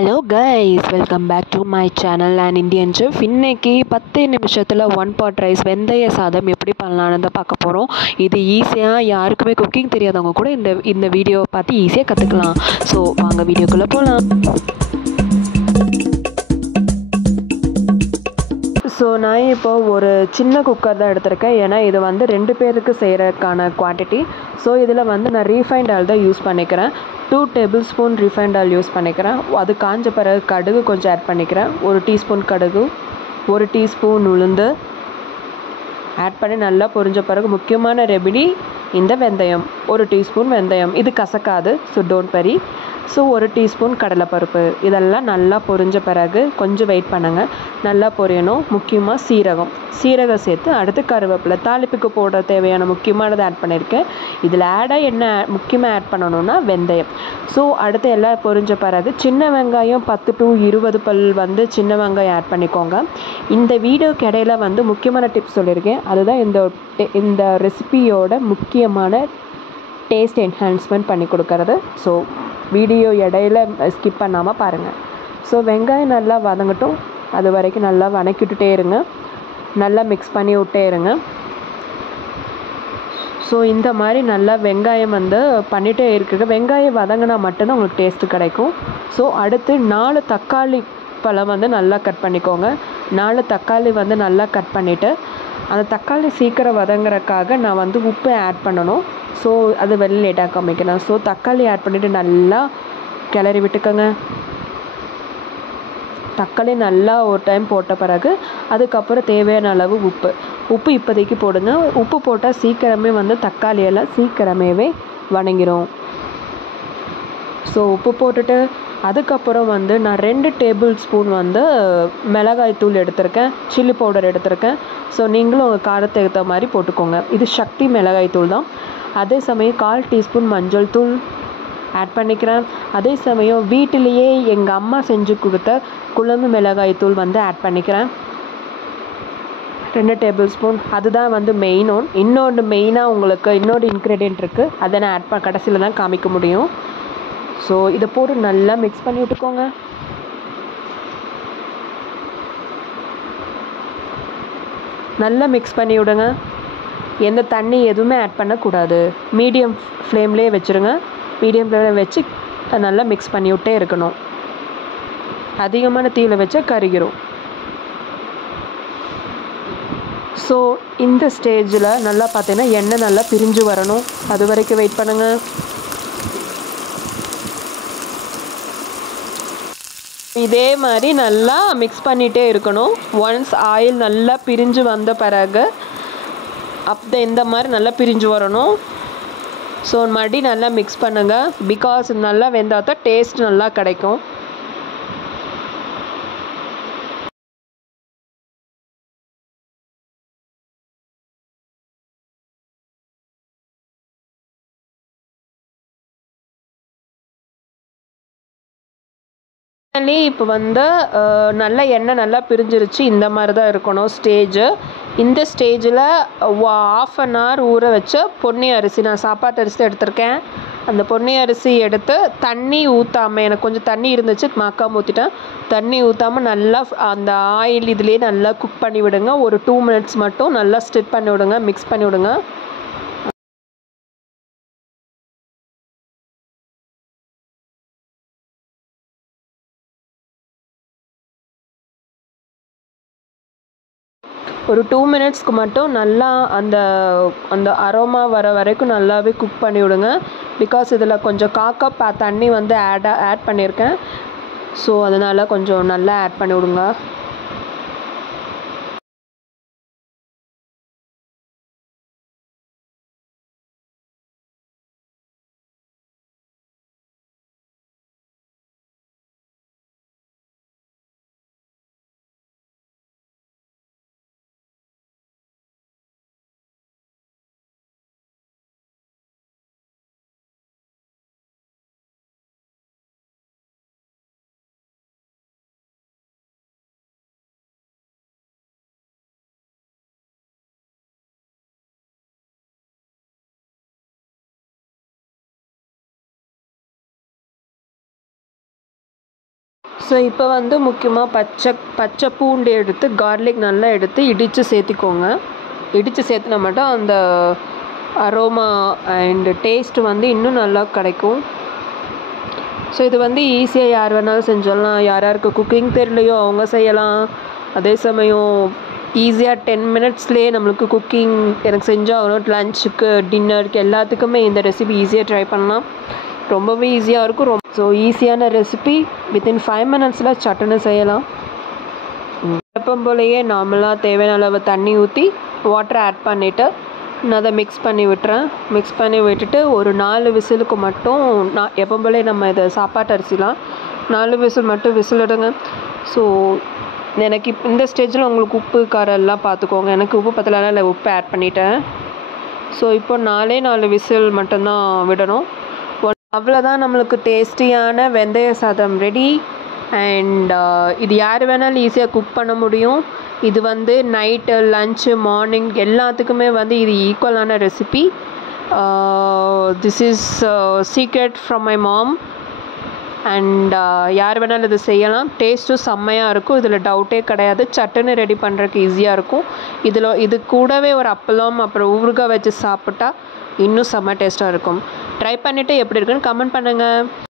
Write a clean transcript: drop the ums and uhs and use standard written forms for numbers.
Hello guys, welcome back to my channel and Indian chef. இன்றைக்கி 10 நிமிஷத்தில் 1 pot rice வெந்தய சாதம் எப்படி பண்ணலான்னு தான் பார்க்க போகிறோம். இது ஈஸியாக யாருக்குமே குக்கிங் தெரியாதவங்க கூட இந்த வீடியோவை பார்த்து ஈஸியாக கற்றுக்கலாம். ஸோ வாங்க வீடியோக்குள்ளே போகலாம். ஸோ நான் இப்போ ஒரு சின்ன குக்கர் தான் எடுத்திருக்கேன். ஏன்னா இது வந்து 2 பேருக்கு செய்கிறதுக்கான குவான்டிட்டி. ஸோ இதில் வந்து நான் ரீஃபைண்ட் ஆயில் தான் யூஸ் பண்ணிக்கிறேன். 2 tablespoon refined oil use பண்ணிக்கிறேன். அது காஞ்ச பிறகு கடுகு கொஞ்சம் ஆட் பண்ணிக்கிறேன். 1 டீஸ்பூன் கடுகு, 1 டீஸ்பூன் உளுந்து ஆட் பண்ணி நல்லா பொரிஞ்ச பிறகு முக்கியமான ரெமிடி இந்த வெந்தயம், 1 டீஸ்பூன் வெந்தயம். இது கசக்காது, so don't worry. So 1 teaspoon கடலைப்பருப்பு. இதெல்லாம் நல்லா பொரிஞ்ச பிறகு கொஞ்சம் வெயிட் பண்ணுங்கள், நல்லா பொரியணும். முக்கியமாக சீரகம் சேர்த்து அடுத்து கருவேப்பிலை, தாளிப்புக்கு போட தேவையான முக்கியமானதை ஆட் பண்ணியிருக்கேன். இதில் என்ன முக்கியமாக ஆட் பண்ணணும்னா வெந்தயம். ஸோ அடுத்து எல்லாம் பொரிஞ்ச பிறகு சின்ன வெங்காயம் 10 to 20 பல் வந்து சின்ன வெங்காயம் ஆட் பண்ணிக்கோங்க. இந்த வீடியோக்கு இடையில வந்து முக்கியமான டிப்ஸ் சொல்லியிருக்கேன். அதுதான் இந்த ரெசிபியோட முக்கியமான டேஸ்ட் என்ஹான்ஸ்மெண்ட் பண்ணி கொடுக்கறது. ஸோ வீடியோ இடையில ஸ்கிப் பண்ணாமல் பாருங்கள். ஸோ வெங்காயம் நல்லா வதங்கட்டும், அது வரைக்கும் நல்லா வதக்கிட்டுட்டே இருங்க, நல்லா மிக்ஸ் பண்ணி விட்டே இருங்க. ஸோ இந்த மாதிரி நல்லா வெங்காயம் வந்து பண்ணிகிட்டே இருக்குது. வெங்காயம் வதங்கினா மட்டும்தான் உங்களுக்கு டேஸ்ட்டு கிடைக்கும். ஸோ அடுத்து 4 தக்காளி பழம் வந்து நல்லா கட் பண்ணிக்கோங்க. 4 தக்காளி வந்து நல்லா கட் பண்ணிவிட்டு அந்த தக்காளி சீக்கிரம் வதங்குறதுக்காக நான் வந்து உப்பு ஆட் பண்ணணும். ஸோ அது வெளில லேட்டாக காமிக்கிறேன். ஸோ தக்காளி ஆட் பண்ணிவிட்டு நல்லா கிளறி விட்டுக்கோங்க. தக்காளி நல்லா ஒரு டைம் போட்ட பிறகு அதுக்கப்புறம் தேவையான அளவு உப்பு இப்போதைக்கு போடுங்க. உப்பு போட்டால் சீக்கிரமே வந்து தக்காளியெல்லாம் சீக்கிரமேவே வதங்கிடும். ஸோ உப்பு போட்டுட்டு அதுக்கப்புறம் வந்து நான் 2 டேபிள் ஸ்பூன் வந்து மிளகாய் தூள் எடுத்திருக்கேன், சில்லி பவுடர் எடுத்திருக்கேன். ஸோ நீங்களும் உங்கள் காரத்துக்கு ஏற்ற மாதிரி போட்டுக்கோங்க. இது சக்தி மிளகாய் தூள் தான். அதே சமயம் 1/4 டீஸ்பூன் மஞ்சள் தூள் ஆட் பண்ணிக்கிறேன். அதே சமயம் வீட்டிலேயே எங்கள் அம்மா செஞ்சு கொடுத்த குழம்பு மிளகாய் தூள் வந்து ஆட் பண்ணிக்கிறேன், 2 டேபிள் ஸ்பூன். அதுதான் வந்து இன்னொன்று மெயினாக உங்களுக்கு இன்னொரு இன்க்ரீடியன்ட் இருக்குது, அதை நான் கடைசியில் தான் காமிக்க முடியும். ஸோ இதை போட்டு நல்லா மிக்ஸ் பண்ணி விட்டுக்கோங்க. நல்லா மிக்ஸ் பண்ணி விடுங்க. எந்த தண்ணி எதுவுமே ஆட் பண்ணக்கூடாது. மீடியம் ஃப்ளேம்லேயே வச்சுருங்க. மீடியம் ஃப்ளேமில் வச்சு நல்லா மிக்ஸ் பண்ணி விட்டே இருக்கணும். அதிகமான தீயில வச்சா கருகிரும். ஸோ இந்த ஸ்டேஜில் நல்லா பார்த்தீங்கன்னா எண்ணெய் நல்லா பிரிஞ்சு வரணும். அது வரைக்கும் வெயிட் பண்ணுங்கள். இதே மாதிரி நல்லா மிக்ஸ் பண்ணிகிட்டே இருக்கணும். ஒன்ஸ் ஆயில் நல்லா பிரிஞ்சு வந்த பிறகு இந்த மாதிரி நல்லா பிரிஞ்சு வரணும். ஸோ மறுபடியும் நல்லா மிக்ஸ் பண்ணுங்கள். பிகாஸ் நல்லா வெந்தால் தான் டேஸ்ட் நல்லா கிடைக்கும். இப்போ வந்து நல்லா எண்ணெய் நல்லா பிரிஞ்சிருச்சு. இந்த மாதிரி தான் இருக்கணும் ஸ்டேஜு. இந்த ஸ்டேஜில் 1/2 an hour ஊற வச்ச பொன்னி அரிசி, நான் சாப்பாட்டு அரிசி எடுத்திருக்கேன். அந்த பொன்னி அரிசி எடுத்து தண்ணி ஊற்றாமல், எனக்கு கொஞ்சம் தண்ணி இருந்துச்சு, மக்காம ஊற்றிட்டேன். தண்ணி ஊற்றாமல் நல்லா அந்த ஆயில் இதுலேயே நல்லா குக் பண்ணி விடுங்க. ஒரு 2 minutes மட்டும் நல்லா ஸ்டிட் பண்ணி விடுங்க, மிக்ஸ் பண்ணி விடுங்க. ஒரு 2 minutesக்கு மட்டும் நல்லா அந்த அரோமா வர வரைக்கும் நல்லாவே குக் பண்ணி விடுங்க. பிகாஸ் இதில் கொஞ்சம் காக்கப் தண்ணி வந்து ஆட் பண்ணியிருக்கேன். ஸோ அதனால் கொஞ்சம் நல்லா ஆட் பண்ணி விடுங்க. ஸோ இப்போ வந்து முக்கியமாக பச்சை பூண்டு எடுத்து கார்லிக் நல்லா எடுத்து இடித்து சேர்த்திக்கோங்க. இடித்து சேர்த்துனா மட்டும் அந்த அரோமா அண்டு டேஸ்ட்டு வந்து இன்னும் நல்லா கிடைக்கும். ஸோ இது வந்து ஈஸியாக யார் வேணாலும் செஞ்சிடலாம். யார் யாருக்கு குக்கிங் தெரியலையோ அவங்க செய்யலாம். அதே சமயம் ஈஸியாக 10 மினிட்ஸ்லேயே நம்மளுக்கு குக்கிங் எனக்கு செஞ்சாகணும், லஞ்சுக்கு டின்னருக்கு எல்லாத்துக்குமே இந்த ரெசிபி ஈஸியாக ட்ரை பண்ணலாம். ரொம்பவே ஈஸியாக இருக்கும். ஸோ ஈஸியான ரெசிபி வித்தின் 5 மினிட்ஸில் சட்டுன்னு செய்யலாம். எப்பவும் போலயே நார்மலாக தேவையான அளவு தண்ணி ஊற்றி வாட்டர் ஆட் பண்ணிவிட்டு நான் அதை மிக்ஸ் பண்ணி விட்டுறேன். மிக்ஸ் பண்ணி விட்டுட்டு ஒரு 4 விசிலுக்கு மட்டும் நான் எப்பவும் போல நம்ம இதை சாப்பாட்டு அரிசிலாம் 4 விசில் மட்டும் விசிலிடுங்க. ஸோ எனக்கு இந்த ஸ்டேஜில் உங்களுக்கு உப்பு காரம் எல்லாம் பார்த்துக்கோங்க. எனக்கு உப்பு பத்தலைனா இல்லை, உப்பு ஆட் பண்ணிட்டேன். ஸோ இப்போ 4 விசில் மட்டும்தான் விடணும். அவ்வளோதான், நம்மளுக்கு டேஸ்டியான வெந்தய சாதம் ரெடி. அண்ட் இது யார் வேணாலும் ஈஸியாக குக் பண்ண முடியும். இது வந்து நைட்டு லன்ச்சு மார்னிங் எல்லாத்துக்குமே வந்து இது ஈக்குவலான recipe. This is secret from my mom. And யார் வேணாலும் இது செய்யலாம். டேஸ்ட்டும் செம்மையாக இருக்கும். இதில் டவுட்டே கிடையாது. சட்டுன்னு ரெடி பண்ணுறதுக்கு ஈஸியாக இருக்கும். இது கூடவே ஒரு அப்பளம் அப்புறம் ஊறுகாய் வச்சு சாப்பிட்டா இன்னும் செம்ம டேஸ்ட்டாக இருக்கும். ட்ரை பண்ணிவிட்டு எப்படி இருக்குன்னு கமெண்ட் பண்ணுங்கள்.